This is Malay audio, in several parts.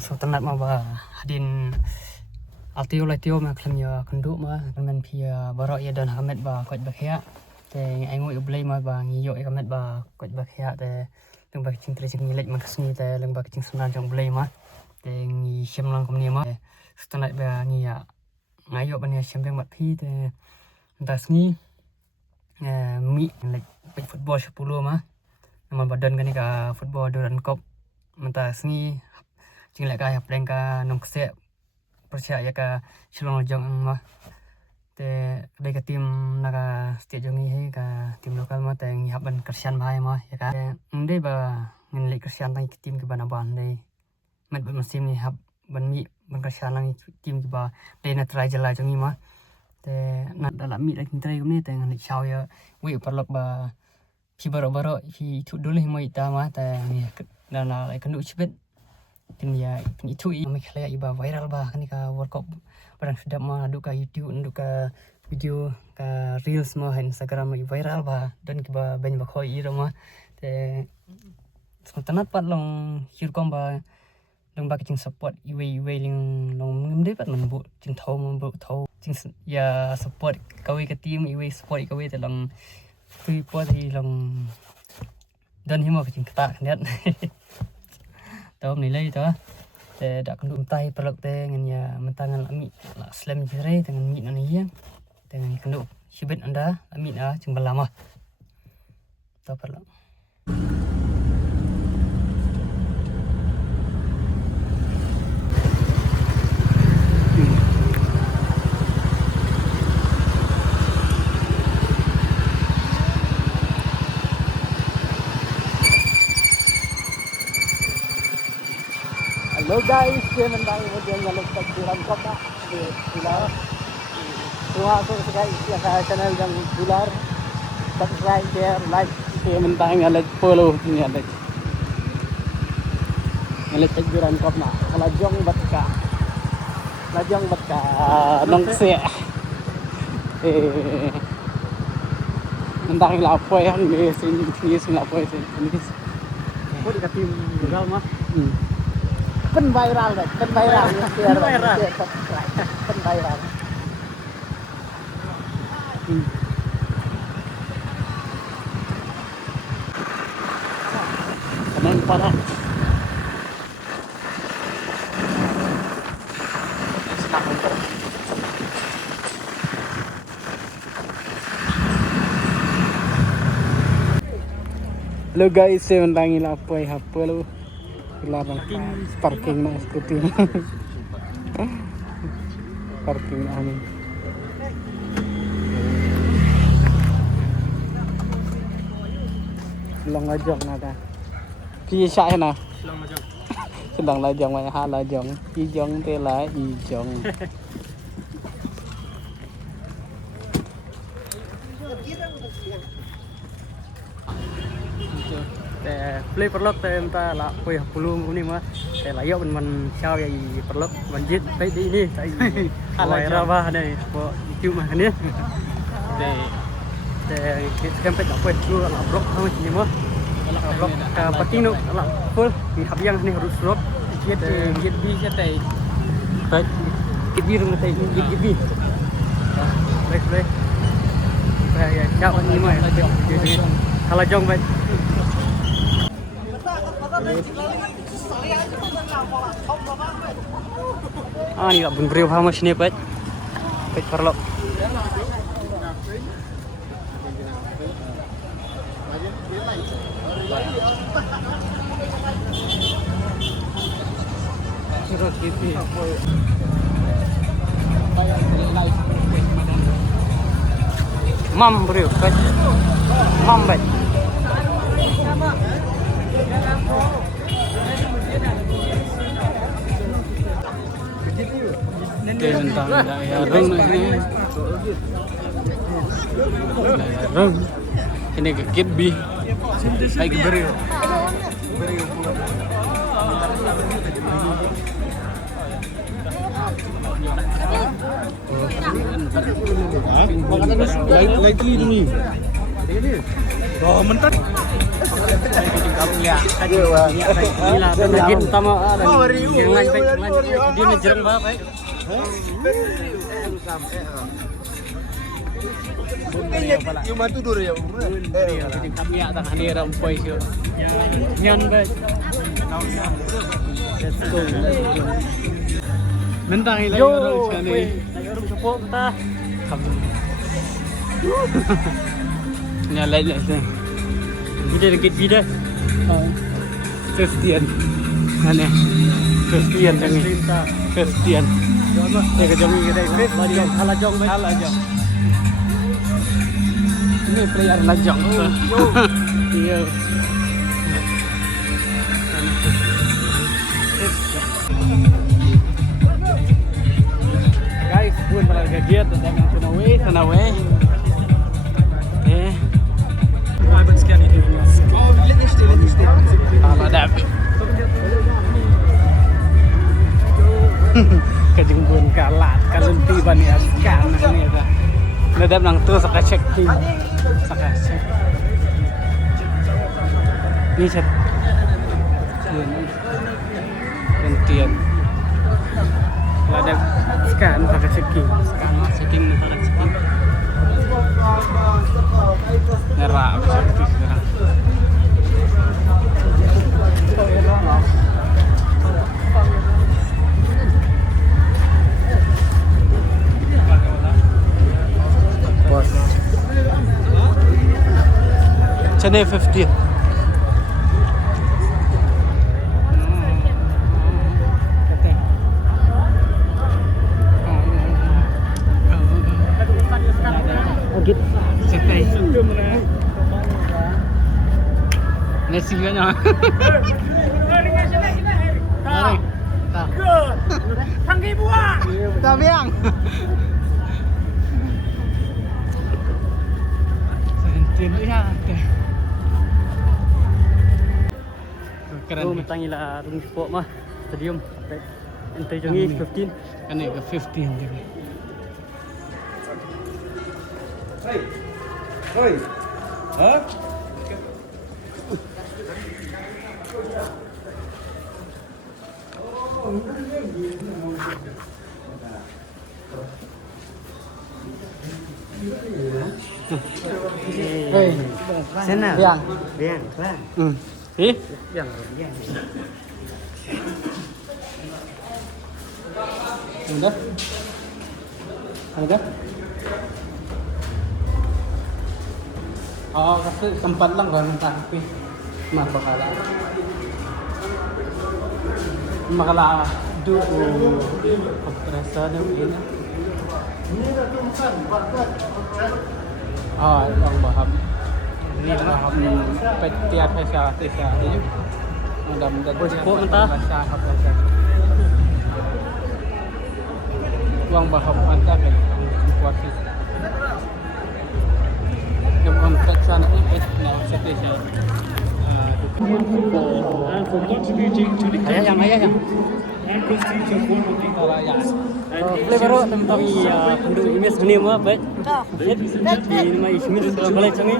so tenat ma ba hadin altio latio ma klam ya kenduk ma kan pia barok ya dan hamet ba kot ba khia te ai ngoi ublei ma ba ngi yo hamet ba kot ba khia te leng ba ching tre ching nilek ma kasni te leng ba ching sunan jong blei ma te ngi shem lang kom ni ma tenat ba ngi ya ngayo ban ya shem beng mat phi te das ngi mi lek football 10 ma nama badan kan ka football duran kop mentas ngi ching lek ka ya pleng ka nong kse percaya ka shilong jong ma te be ka tim naga state jong he ka tim lokal ma te ngi haban kersian mai ma ya ka nde ba ngin lek kersian tang tim ke bana ban dei met ba musim ni hab ban mi ban kersian lang tim ke ba de na try jala jong ma te na dala mi lek try kom ni te ngi chao ya wi perlok ba fi baro fi tu dulu mo ita ma ta ni dana lai kan du chibet tin ya itu i me khala iba viral ba kan ka world cup barang sedap ma adu ka YouTube adu ka video ka reels ma Instagram ma viral ba dan ki ba ben ba khoi i ma te tanat pat long hir kom ba long ba king support iwe ling long ngam de pat man bu ching thau ma bu thau ching ya support ka we ka team iwe support ka we te long tui po thì lòng đơn hiếm mà phải chỉnh tạ nhất tao này lấy đó để đã con đụng tay bật lộc tê ngân nhà mình ta ngân mịn là slim như thế thì ngân mịn nó này thì ngân con đụng chỉ biết ăn đó mịn đó chừng bao làm à tao bật lộc Hello guys, mình đang một đường là lịch sử làm công đó thì là semua tu guys yang channel yang Dular subscribe share like thì mình đang là follow ni là lịch sử làm công đó là jong bat ka nong se mình đang là phơi hàng ni xin là phơi xin có đi tim viral mà pen viral deh, pen viral, pen viral. Kanan pada. Hello guys, saya mendangi lapai apa lu? Parking na scooty parking na amin long lajong na ta pi sai na sedang lajong mai ha lajong i jong te la i jong play perlok tem ta la pui pulung ni ma te la yo man chao ya perlok man jit tai di ni tai ala raba này bo YouTube ma ni te tempat la pui lu la blok ha ni mo la blok ka patino la full ni hab yang ni harus blok jit bi ka tai tai jit bi rung tai jit bi play ya chao ni ma kalau jong baik ni lah bun beriu hamas ni pet perlok mam beriu pet mam pet tentang daerah rung ini ke Kitbi lagi beri lagi ini oh mentok Kalau lihat inilah bagian utama yang lain dia ngejereng baik. Cuma tidur ya. Jadi kami akan hadir rampai sih. Nyan baik. Mentang ini orang sini. Orang support kita. Nyalain lah sih. Video dikit video. 50an. Mana? 50an jangan. 50an. Saya kejong ini kita. Halajong baik. Halajong. Ini player lajong. Iya. Guys, pun pada gagiat dan yang Senawe. Private scan itu. Oh, let me stay. Aladap. Kejengbuan kalat, kalunti bani askan ini dah. Ladap nang tu saka check team. Saka check. Ni chat. Gantian. Ladap scan saka checking. Scan checking saka checking. Ngerak checking sekarang. Chennai 50. Agit setai. Nasi banyak. Tak. Tangki buah. Tak biang. Sentin ya. Keren. Oh, mentangilah rumah sport mah stadium. Ente jangi 15. Kan ni ke 15 jangi. Hoi. Hah? Hei, Sana. biang. Biang, kelan. Eh? Biang. Ada? Ada? Oh, kasi tempat lang ganun tapi mapakala. Makala do kompresa na ini. Ah, ang bahab. Ini bahab petiat sa ini. Mudah-mudahan po entah. Uang bahab mantap kan situasi. Yang kontrak sana ini nah seperti ayah yang play baru tentang penduduk image ini mah baik ini mah ismi dalam balai canggih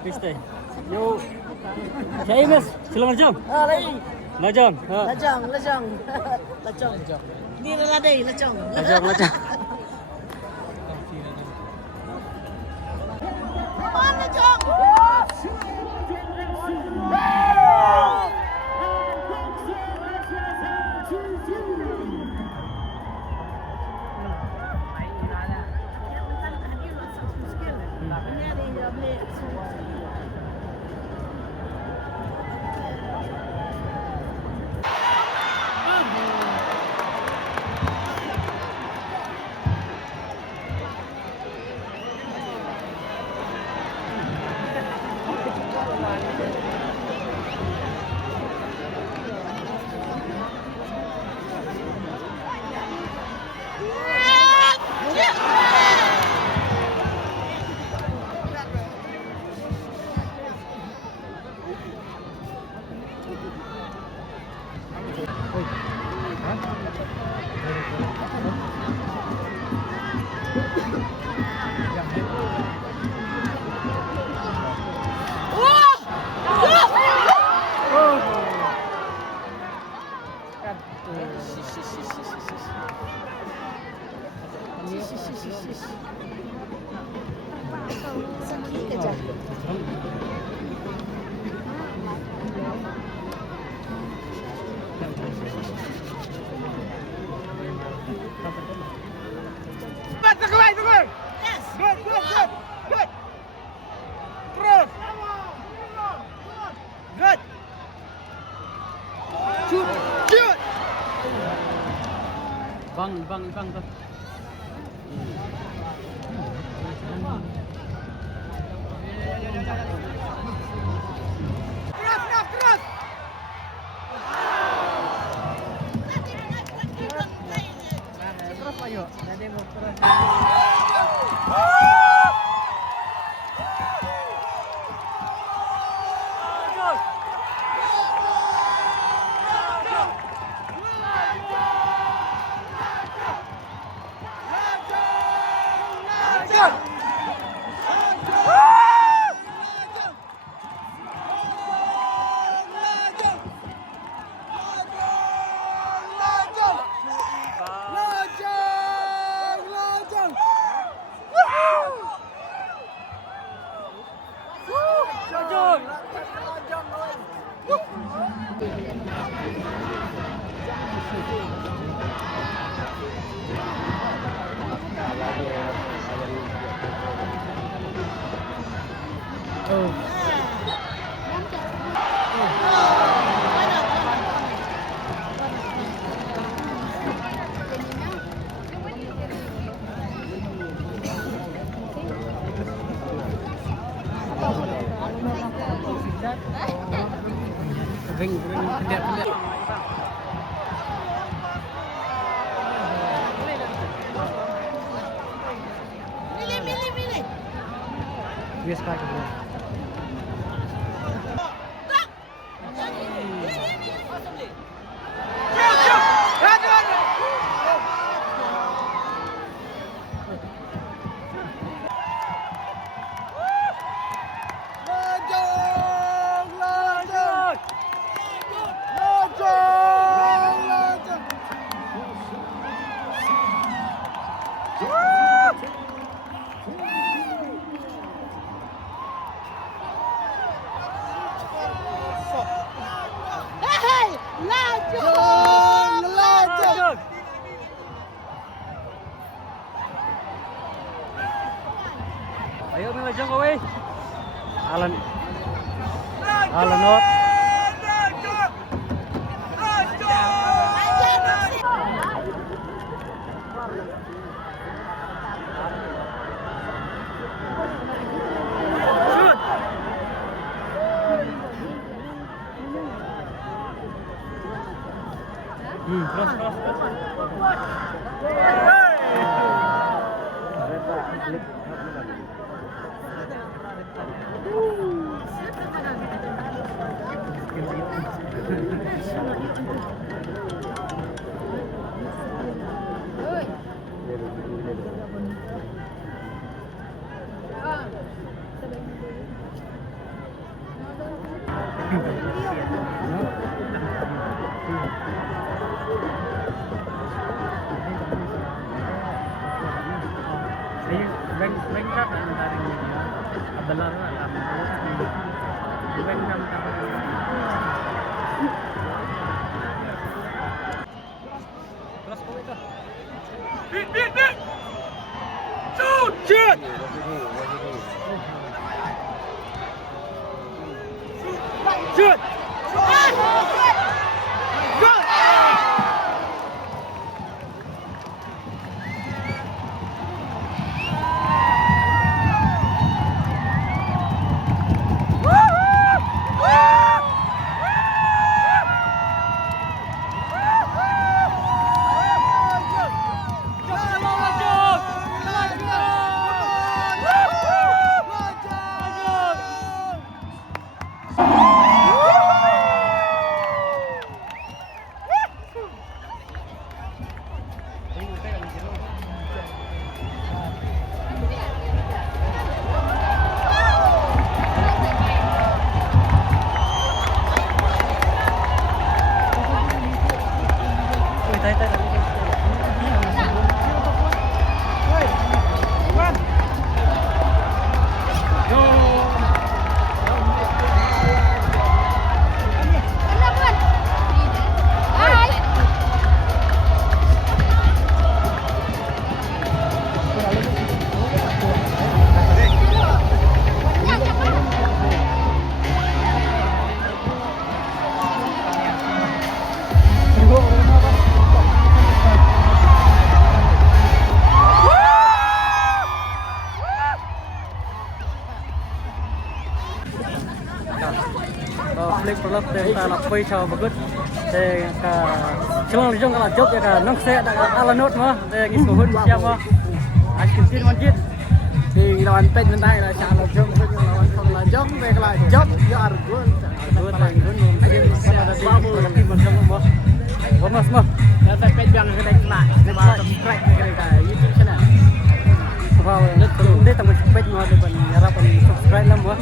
Kriste yo saya image silang jam lajang Ni ladai lajang. lajang Sakit aja. Yes. Good. Terus. Good. Shoot. Bang tuh. Keras. Terus ayo. Jadi mau terus. Kering, kedap. Milih. Biasa kayak gitu. Hey, laju. Ayo melajang kowe. Alan not. Terus. Bengkak antara ini adalah bengkak terus kowe itu beat shoot kita lapoi cho bagus. Ka cuma jong kalau job ya ka nong se da ala not mah. Ngis ko hun siap mah. Asyik tin man jit. Thì lawan pet mentai lah cara jong lawan không là jong về là job yo argun. Dua tahun aja kalau ada tapi macam mah. Mas mah. Ada pet yang kena kelak. Nama subscribe mereka YouTube channel. Wow, ini teman cepet mah depan harapan subscribe lah mah.